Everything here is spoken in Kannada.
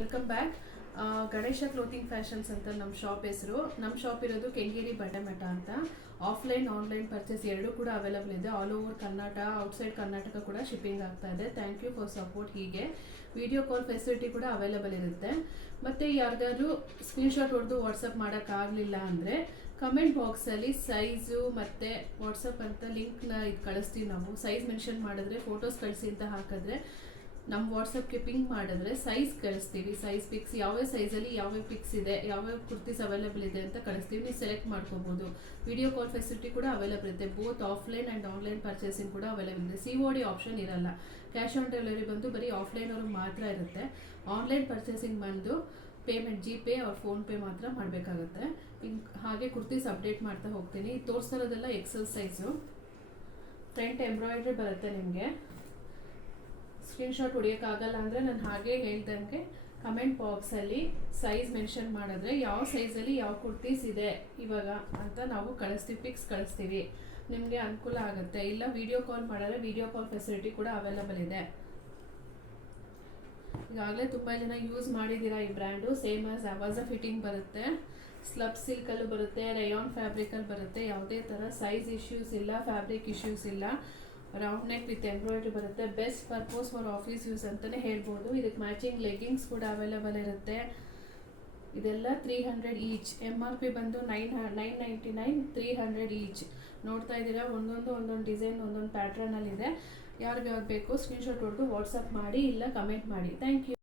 Welcome back. Ganesha clothing fashions ಅಂತ ನಮ್ಮ ಶಾಪ್ ಹೆಸರು. ನಮ್ಮ ಶಾಪ್ ಇರೋದು ಕೆಂಗೇರಿ ಬಡ್ಡೆಮಠ ಅಂತ. ಆಫ್ಲೈನ್ ಆನ್ಲೈನ್ ಪರ್ಚೇಸ್ ಎರಡೂ ಕೂಡ ಅವೈಲಬಲ್ ಇದೆ. All over Karnataka, outside Karnataka ಕೂಡ ಶಿಪ್ಪಿಂಗ್ ಆಗ್ತಾ ಇದೆ. Thank you for support. ಹೀಗೆ ವಿಡಿಯೋ ಕಾಲ್ ಫೆಸಿಲಿಟಿ ಕೂಡ ಅವೈಲಬಲ್ ಇರುತ್ತೆ. ಮತ್ತು ಯಾರಿಗಾದ್ರೂ ಸ್ಕ್ರೀನ್ಶಾಟ್ ಹೊಡೆದು ವಾಟ್ಸಪ್ ಮಾಡೋಕ್ಕಾಗಲಿಲ್ಲ ಅಂದರೆ ಕಮೆಂಟ್ ಬಾಕ್ಸಲ್ಲಿ ಸೈಜು ಮತ್ತು ವಾಟ್ಸಪ್ ಅಂತ ಲಿಂಕ್ನ ಇದು ಕಳಿಸ್ತೀವಿ ನಾವು. ಸೈಜ್ ಮೆನ್ಷನ್ ಮಾಡಿದ್ರೆ ಫೋಟೋಸ್ ಕಳಿಸಿ ಅಂತ ಹಾಕಿದ್ರೆ ನಮ್ಮ ವಾಟ್ಸಪ್ಗೆ ಪಿಂಕ್ ಮಾಡಿದ್ರೆ ಸೈಜ್ ಕಳಿಸ್ತೀವಿ. ಸೈಜ್ ಪಿಕ್ಸ್ ಯಾವ್ಯಾವ ಸೈಜಲ್ಲಿ ಯಾವ್ಯಾವ ಪಿಕ್ಸ್ ಇದೆ, ಯಾವ್ಯಾವ ಕುರ್ತೀಸ್ ಅವೈಲೇಬಲ್ ಇದೆ ಅಂತ ಕಳಿಸ್ತೀವಿ. ನೀವು ಸೆಲೆಕ್ಟ್ ಮಾಡ್ಕೋಬೋದು. ವಿಡಿಯೋ ಕಾಲ್ ಫೆಸಿಲಿಟಿ ಕೂಡ ಅವೈಲೇಬಲ್ ಇರುತ್ತೆ. Both offline and online purchasing ಕೂಡ ಅವೈಲೇಬಲ್ ಇದೆ. COD ಆಪ್ಷನ್ ಇರಲ್ಲ. ಕ್ಯಾಶ್ ಆನ್ ಡೆಲಿವರಿ ಬಂದು ಬರೀ ಆಫ್ಲೈನ್ ಅವ್ರಿಗೆ ಮಾತ್ರ ಇರುತ್ತೆ. ಆನ್ಲೈನ್ ಪರ್ಚೇಸಿಂಗ್ ಬಂದು ಪೇಮೆಂಟ್ GPay ಅವ್ರ ಫೋನ್ಪೇ ಮಾತ್ರ ಮಾಡಬೇಕಾಗುತ್ತೆ. ಹಾಗೆ ಕುರ್ತೀಸ್ ಅಪ್ಡೇಟ್ ಮಾಡ್ತಾ ಹೋಗ್ತೀನಿ. ತೋರಿಸ್ತಾ ಇರೋದೆಲ್ಲ XL ಸೈಜು. ಫ್ರಂಟ್ ಎಂಬ್ರಾಯ್ಡ್ರಿ ಬರುತ್ತೆ. ನಿಮಗೆ ಸ್ಕ್ರೀನ್ಶಾಟ್ ಹೊಡಿಯೋಕ್ಕಾಗಲ್ಲ ಅಂದರೆ ನಾನು ಹಾಗೆ ಹೇಳ್ದಂಗೆ ಕಮೆಂಟ್ ಬಾಕ್ಸಲ್ಲಿ ಸೈಜ್ ಮೆನ್ಷನ್ ಮಾಡಿದ್ರೆ ಯಾವ ಸೈಜಲ್ಲಿ ಯಾವ ಕುರ್ತೀಸ್ ಇದೆ ಇವಾಗ ಅಂತ ನಾವು ಕಳಿಸ್ತೀವಿ, ಪಿಕ್ಸ್ ಕಳಿಸ್ತೀವಿ. ನಿಮಗೆ ಅನುಕೂಲ ಆಗುತ್ತೆ. ಇಲ್ಲ ವಿಡಿಯೋ ಕಾಲ್ ಮಾಡಿದ್ರೆ ವಿಡಿಯೋ ಕಾಲ್ ಫೆಸಿಲಿಟಿ ಕೂಡ ಅವೈಲಬಲ್ ಇದೆ. ಈಗಾಗಲೇ ತುಂಬ ಜನ ಯೂಸ್ ಮಾಡಿದ್ದೀರಾ ಈ ಬ್ರ್ಯಾಂಡು. ಸೇಮ್ ಆಸ್ ಅವಾಜ ಫಿಟ್ಟಿಂಗ್ ಬರುತ್ತೆ, ಸ್ಲಬ್ ಸಿಲ್ಕಲ್ಲೂ ಬರುತ್ತೆ, ರಯಾನ್ ಫ್ಯಾಬ್ರಿಕಲ್ಲಿ ಬರುತ್ತೆ. ಯಾವುದೇ ಥರ ಸೈಜ್ ಇಶ್ಯೂಸ್ ಇಲ್ಲ, ಫ್ಯಾಬ್ರಿಕ್ ಇಶ್ಯೂಸ್ ಇಲ್ಲ. ರೌಂಡ್ ನೆಕ್ ವಿತ್ ಎಂಬ್ರಾಯ್ಡ್ರಿ ಬರುತ್ತೆ. Best purpose for office use ಅಂತಲೇ ಹೇಳ್ಬೋದು. ಇದಕ್ಕೆ ಮ್ಯಾಚಿಂಗ್ ಲೆಗ್ಗಿಂಗ್ಸ್ ಕೂಡ ಅವೈಲೇಬಲ್ ಇರುತ್ತೆ. ಇದೆಲ್ಲ 300 ಈಚ್. MRP ಬಂದು 999, 300 ಈಚ್. ನೋಡ್ತಾ ಇದ್ದೀರಾ, ಒಂದೊಂದು ಡಿಸೈನ್ ಒಂದೊಂದು ಪ್ಯಾಟ್ರನಲ್ಲಿದೆ. ಯಾರಿಗೆ ಬೇಕು ಸ್ಕ್ರೀನ್ಶಾಟ್ ಹೊಡೆದು ವಾಟ್ಸಪ್ ಮಾಡಿ, ಇಲ್ಲ ಕಮೆಂಟ್ ಮಾಡಿ. Thank you.